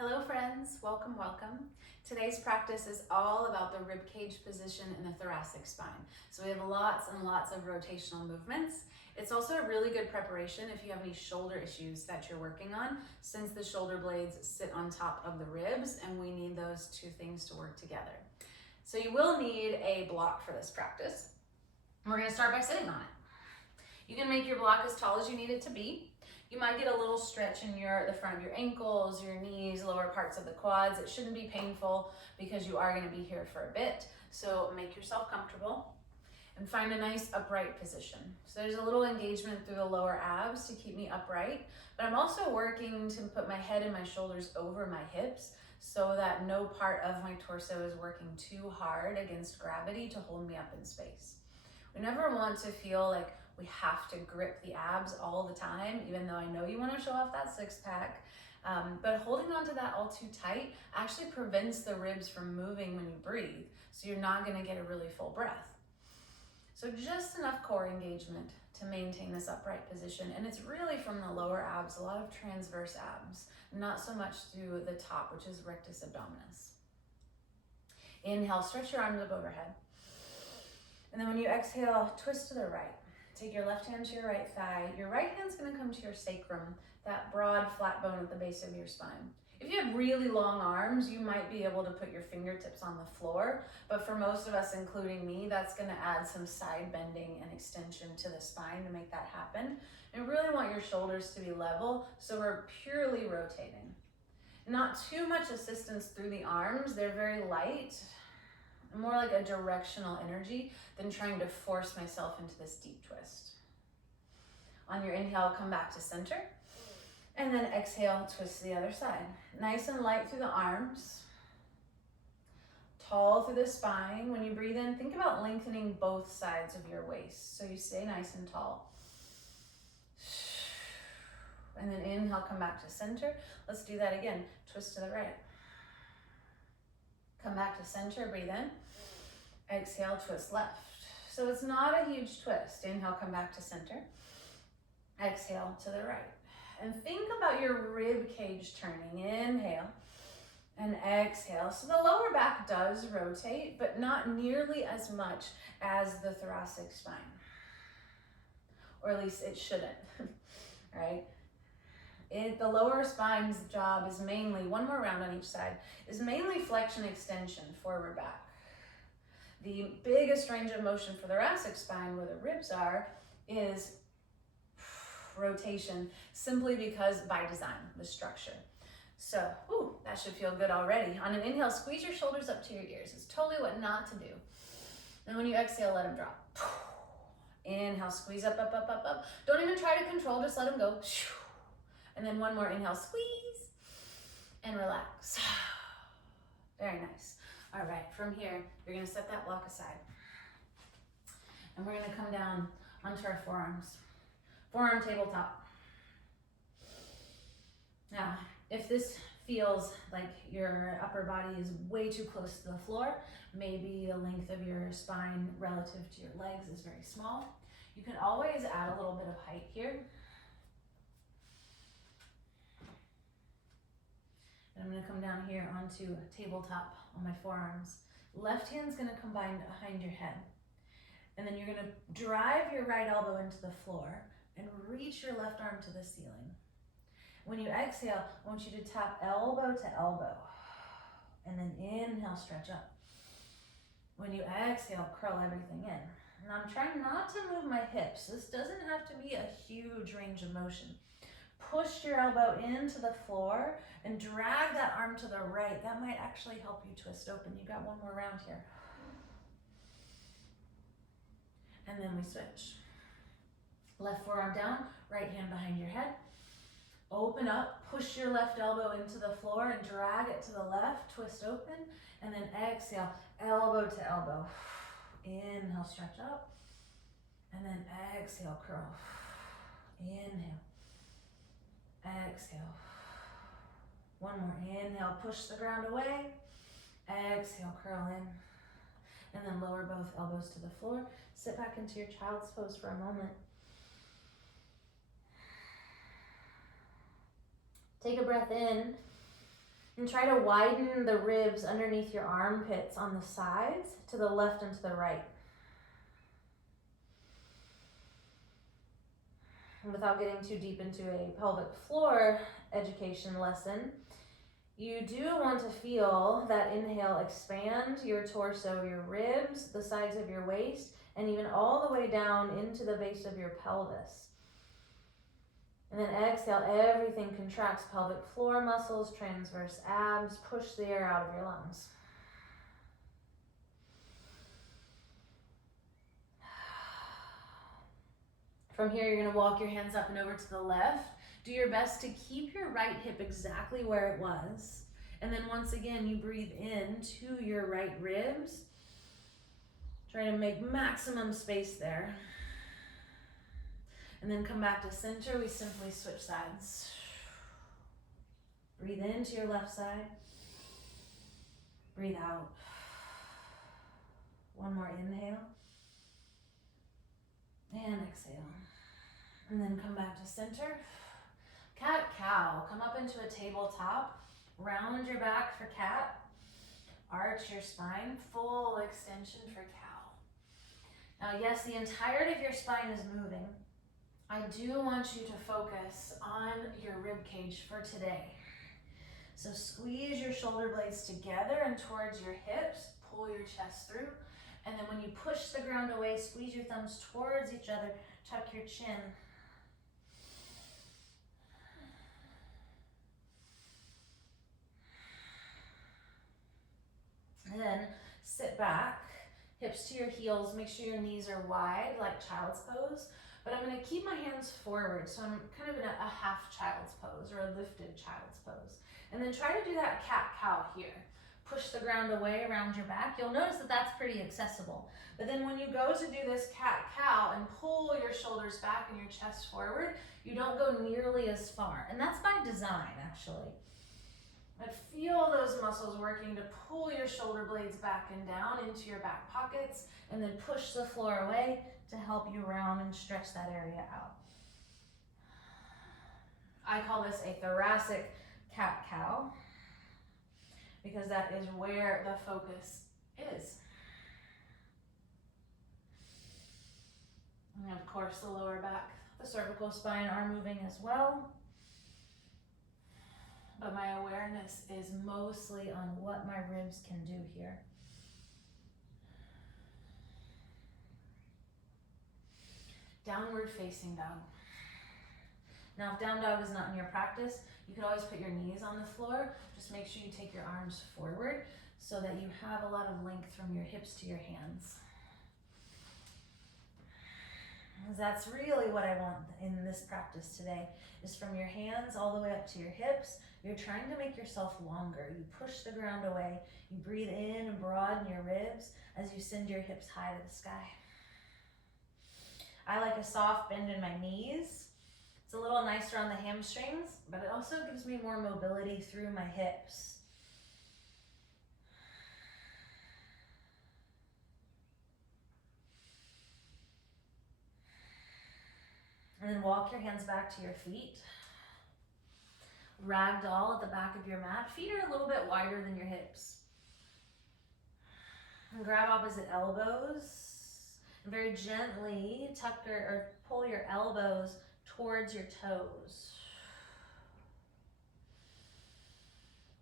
Hello friends, welcome, welcome. Today's practice is all about the rib cage position in the thoracic spine. So we have lots and lots of rotational movements. It's also a really good preparation if you have any shoulder issues that you're working on, since the shoulder blades sit on top of the ribs and we need those two things to work together. So you will need a block for this practice. We're going to start by sitting on it. You can make your block as tall as you need it to be. You might get a little stretch in the front of your ankles, your knees, lower parts of the quads. It shouldn't be painful because you are going to be here for a bit. So make yourself comfortable and find a nice upright position. So there's a little engagement through the lower abs to keep me upright, but I'm also working to put my head and my shoulders over my hips so that no part of my torso is working too hard against gravity to hold me up in space. We never want to feel like we have to grip the abs all the time, even though I know you want to show off that six pack. But holding on to that all too tight actually prevents the ribs from moving when you breathe. So you're not going to get a really full breath. So just enough core engagement to maintain this upright position. And it's really from the lower abs, a lot of transverse abs, not so much through the top, which is rectus abdominis. Inhale, stretch your arms up overhead. And then when you exhale, twist to the right. Take your left hand to your right thigh. Your right hand's going to come to your sacrum, that broad flat bone at the base of your spine. If you have really long arms, you might be able to put your fingertips on the floor, but for most of us, including me, that's going to add some side bending and extension to the spine to make that happen. And really want your shoulders to be level, so we're purely rotating. Not too much assistance through the arms. They're very light, more like a directional energy than trying to force myself into this deep twist. On your inhale, come back to center. And then exhale, twist to the other side. Nice and light through the arms. Tall through the spine. When you breathe in, think about lengthening both sides of your waist so you stay nice and tall. And then inhale, come back to center. Let's do that again. Twist to the right. Come back to center, breathe in. Exhale, twist left. So it's not a huge twist. Inhale, come back to center. Exhale to the right. And think about your rib cage turning. Inhale and exhale. So the lower back does rotate, but not nearly as much as the thoracic spine. Or at least it shouldn't, right? The lower spine's job is mainly, one more round on each side, is mainly flexion extension, forward back. The biggest range of motion for the thoracic spine, where the ribs are, is rotation, simply because by design, the structure. So, that should feel good already. On an inhale, squeeze your shoulders up to your ears. It's totally what not to do. And when you exhale, let them drop. Inhale, squeeze up, up, up, up, up. Don't even try to control, just let them go. And then one more inhale, squeeze, and relax. Very nice. All right, from here, you're gonna set that block aside. And we're gonna come down onto our forearms. Forearm tabletop. Now, if this feels like your upper body is way too close to the floor, maybe the length of your spine relative to your legs is very small, you can always add a little bit of height here. And I'm going to come down here onto a tabletop on my forearms. Left hand's going to come behind your head. And then you're going to drive your right elbow into the floor and reach your left arm to the ceiling. When you exhale, I want you to tap elbow to elbow. And then inhale, stretch up. When you exhale, curl everything in. And I'm trying not to move my hips. This doesn't have to be a huge range of motion. Push your elbow into the floor and drag that arm to the right. That might actually help you twist open. You got one more round here. And then we switch. Left forearm down, right hand behind your head. Open up, push your left elbow into the floor and drag it to the left, twist open, and then exhale, elbow to elbow. Inhale, stretch up, and then exhale, curl. Inhale. Exhale. One more. Inhale, push the ground away. Exhale, curl in. And then lower both elbows to the floor. Sit back into your child's pose for a moment. Take a breath in And try to widen the ribs underneath your armpits on the sides to the left and to the right. And without getting too deep into a pelvic floor education lesson, you do want to feel that inhale expand your torso, your ribs, the sides of your waist, and even all the way down into the base of your pelvis. And then exhale, everything contracts, pelvic floor muscles, transverse abs, push the air out of your lungs. From here, you're gonna walk your hands up and over to the left. Do your best to keep your right hip exactly where it was. And then once again, you breathe in to your right ribs. Try to make maximum space there. And then come back to center. We simply switch sides. Breathe into your left side. Breathe out. One more inhale. And exhale. And then come back to center. Cat-cow. Come up into a tabletop. Round your back for cat. Arch your spine. Full extension for cow. Now, yes, the entirety of your spine is moving. I do want you to focus on your rib cage for today. So squeeze your shoulder blades together and towards your hips. Pull your chest through. And then when you push the ground away, squeeze your thumbs towards each other. Tuck your chin. And then sit back, hips to your heels. Make sure your knees are wide like child's pose. But I'm going to keep my hands forward, so I'm kind of in a half child's pose or a lifted child's pose. And then try to do that cat-cow here. Push the ground away around your back. You'll notice that that's pretty accessible. But then when you go to do this cat-cow and pull your shoulders back and your chest forward, you don't go nearly as far. And that's by design, actually. But feel those muscles working to pull your shoulder blades back and down into your back pockets, and then push the floor away to help you round and stretch that area out. I call this a thoracic cat-cow because that is where the focus is. And of course, the lower back, the cervical spine are moving as well. But my awareness is mostly on what my ribs can do here. Downward facing dog. Now, if down dog is not in your practice, you could always put your knees on the floor. Just make sure you take your arms forward so that you have a lot of length from your hips to your hands. Because that's really what I want in this practice today, is from your hands all the way up to your hips. You're trying to make yourself longer. You push the ground away. You breathe in and broaden your ribs as you send your hips high to the sky. I like a soft bend in my knees. It's a little nicer on the hamstrings, but it also gives me more mobility through my hips. And then walk your hands back to your feet. Ragdoll at the back of your mat. Feet are a little bit wider than your hips. And grab opposite elbows. And very gently tuck or pull your elbows towards your toes.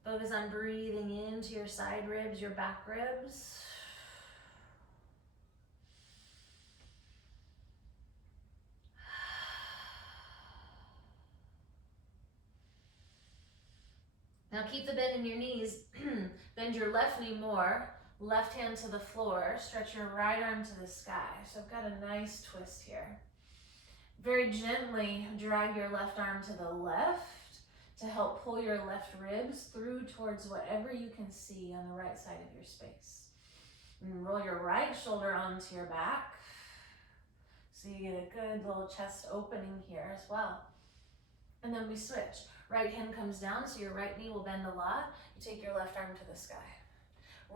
Focus on breathing into your side ribs, your back ribs. Now keep the bend in your knees. Bend your left knee more. Left hand to the floor. Stretch your right arm to the sky. So I've got a nice twist here. Very gently drag your left arm to the left to help pull your left ribs through towards whatever you can see on the right side of your space. And roll your right shoulder onto your back so you get a good little chest opening here as well. And then we switch. Right hand comes down, so your right knee will bend a lot. You take your left arm to the sky.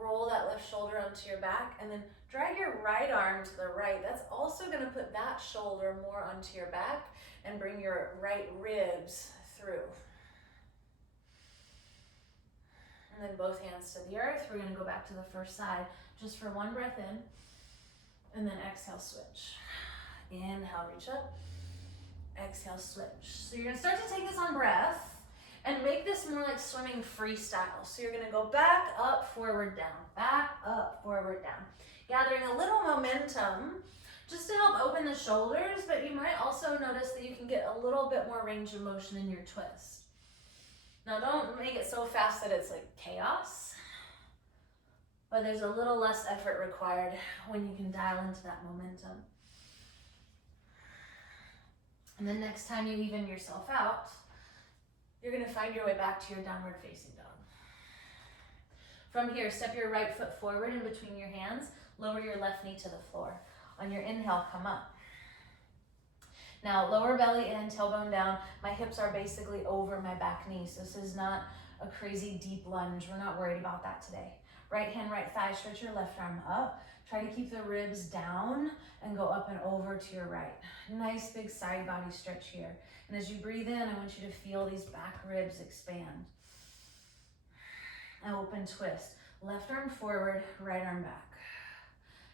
Roll that left shoulder onto your back, and then drag your right arm to the right. That's also going to put that shoulder more onto your back and bring your right ribs through. And then both hands to the earth. We're gonna go back to the first side just for one breath in. And then exhale, switch. Inhale, reach up. Exhale, switch. So you're gonna start to take this on breath and make this more like swimming freestyle. So you're gonna go back, up, forward, down. Back, up, forward, down. Gathering a little momentum just to help open the shoulders, but you might also notice that you can get a little bit more range of motion in your twist. Now don't make it so fast that it's like chaos, but there's a little less effort required when you can dial into that momentum. And then next time you even yourself out, you're gonna find your way back to your downward facing dog. From here, step your right foot forward in between your hands, lower your left knee to the floor. On your inhale, come up. Now, lower belly in, tailbone down. My hips are basically over my back knee, so this is not a crazy deep lunge. We're not worried about that today. Right hand, right thigh, stretch your left arm up. Try to keep the ribs down and go up and over to your right. Nice big side body stretch here. And as you breathe in, I want you to feel these back ribs expand. An open twist. Left arm forward, right arm back.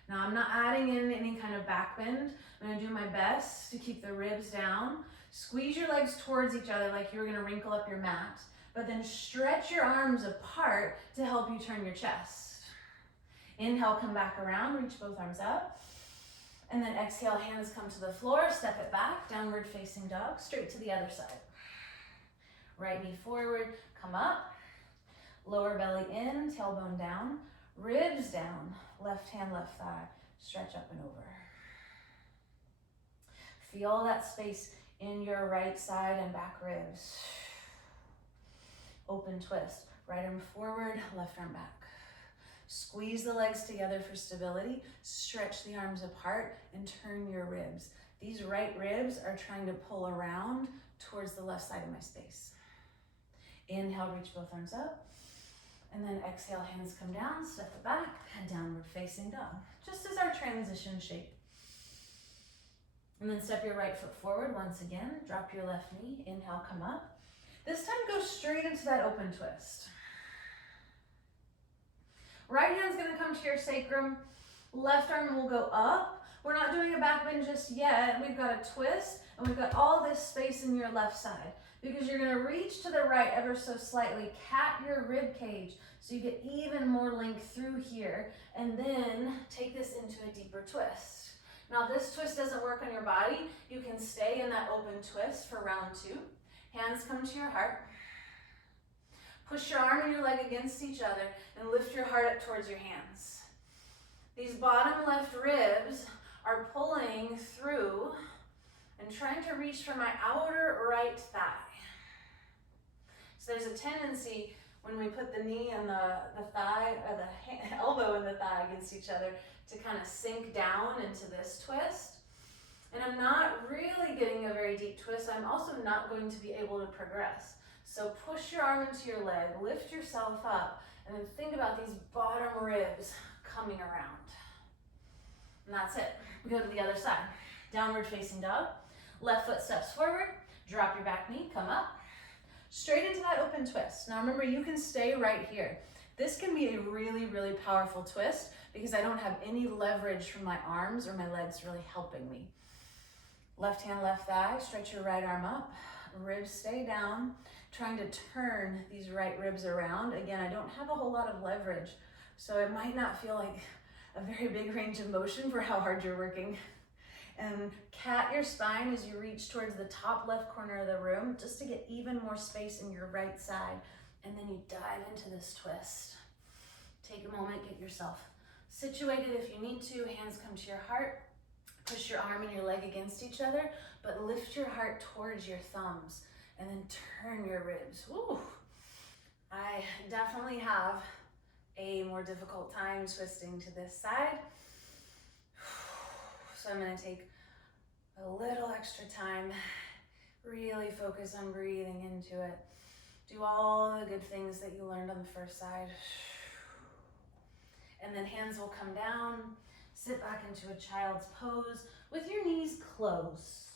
Now I'm not adding in any kind of back bend. I'm gonna do my best to keep the ribs down. Squeeze your legs towards each other like you were gonna wrinkle up your mat, but then stretch your arms apart to help you turn your chest. Inhale, come back around, reach both arms up. And then exhale, hands come to the floor, step it back, downward facing dog, straight to the other side. Right knee forward, come up. Lower belly in, tailbone down, ribs down, left hand, left thigh, stretch up and over. Feel that space in your right side and back ribs. Open twist, right arm forward, left arm back. Squeeze the legs together for stability, stretch the arms apart and turn your ribs. These right ribs are trying to pull around towards the left side of my space. Inhale, reach both arms up. And then exhale, hands come down, step it back, and downward facing dog. Just as our transition shape. And then step your right foot forward once again, drop your left knee, inhale, come up. This time go straight into that open twist. Right hand's gonna come to your sacrum, left arm will go up. We're not doing a back bend just yet. We've got a twist, and we've got all this space in your left side. Because you're gonna reach to the right ever so slightly, cat your rib cage so you get even more length through here, and then take this into a deeper twist. Now if this twist doesn't work on your body, you can stay in that open twist for round 2. Hands come to your heart. Push your arm and your leg against each other and lift your heart up towards your hands. These bottom left ribs are pulling through and trying to reach for my outer right thigh. So there's a tendency when we put the knee and the thigh, or the elbow and the thigh against each other, to kind of sink down into this twist. And I'm not really getting a very deep twist. I'm also not going to be able to progress. So push your arm into your leg, lift yourself up, and then think about these bottom ribs coming around. And that's it. We go to the other side. Downward facing dog. Left foot steps forward, drop your back knee, come up. Straight into that open twist. Now remember, you can stay right here. This can be a really, really powerful twist because I don't have any leverage from my arms or my legs really helping me. Left hand, left thigh, stretch your right arm up, ribs stay down, trying to turn these right ribs around. Again, I don't have a whole lot of leverage, so it might not feel like a very big range of motion for how hard you're working. And cat your spine as you reach towards the top left corner of the room, just to get even more space in your right side. And then you dive into this twist. Take a moment, get yourself situated if you need to. Hands come to your heart. Push your arm and your leg against each other, but lift your heart towards your thumbs and then turn your ribs. Woo. I definitely have a more difficult time twisting to this side. So I'm gonna take a little extra time, really focus on breathing into it. Do all the good things that you learned on the first side. And then hands will come down, sit back into a child's pose with your knees closed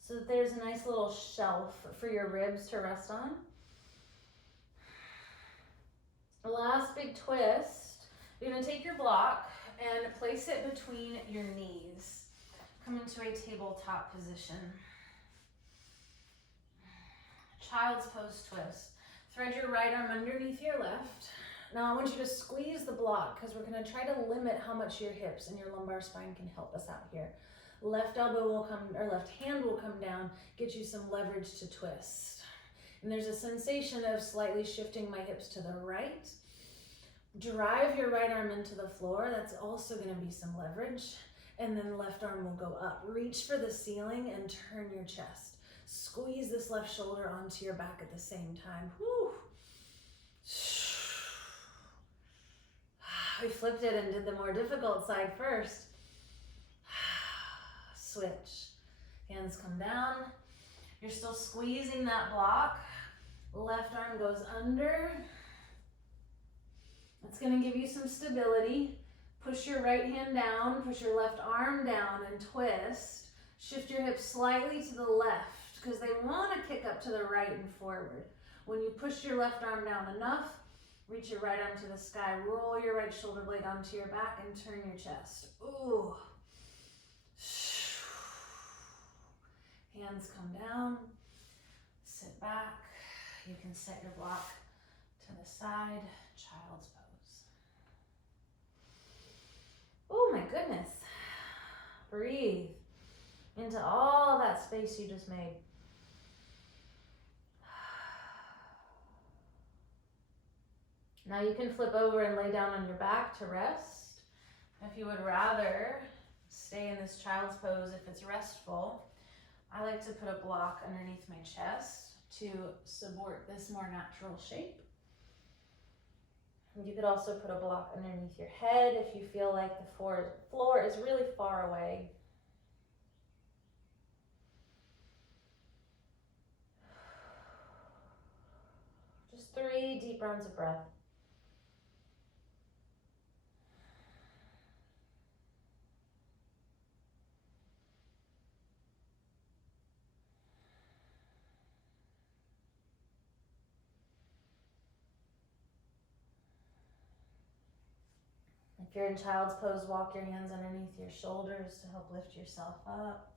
so that there's a nice little shelf for your ribs to rest on. big twist. You're gonna take your block and place it between your knees. Come into a tabletop position. Child's pose twist. Thread your right arm underneath your left. Now I want you to squeeze the block because we're gonna try to limit how much your hips and your lumbar spine can help us out here. Left elbow will come, or left hand will come down, get you some leverage to twist. And there's a sensation of slightly shifting my hips to the right. Drive your right arm into the floor. That's also gonna be some leverage. And then left arm will go up. Reach for the ceiling and turn your chest. Squeeze this left shoulder onto your back at the same time. Whew. We flipped it and did the more difficult side first. Switch. Hands come down. You're still squeezing that block. Left arm goes under. That's going to give you some stability. Push your right hand down. Push your left arm down and twist. Shift your hips slightly to the left because they want to kick up to the right and forward. When you push your left arm down enough, reach your right arm to the sky, roll your right shoulder blade onto your back and turn your chest. Ooh. Hands come down, sit back. You can set your block to the side, child's pose. Oh my goodness. Breathe into all that space you just made. Now you can flip over and lay down on your back to rest. If you would rather stay in this child's pose if it's restful, I like to put a block underneath my chest to support this more natural shape. You could also put a block underneath your head if you feel like the floor is really far away. Just 3 deep rounds of breath. If you're in child's pose, walk your hands underneath your shoulders to help lift yourself up.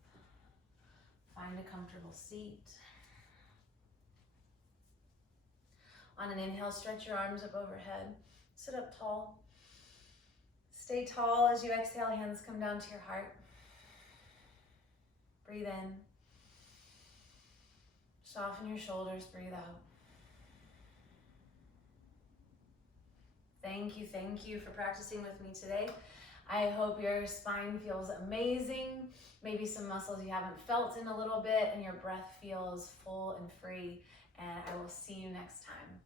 Find a comfortable seat. On an inhale, stretch your arms up overhead. Sit up tall. Stay tall as you exhale, hands come down to your heart. Breathe in. Soften your shoulders, breathe out. Thank you for practicing with me today. I hope your spine feels amazing. Maybe some muscles you haven't felt in a little bit and your breath feels full and free. And I will see you next time.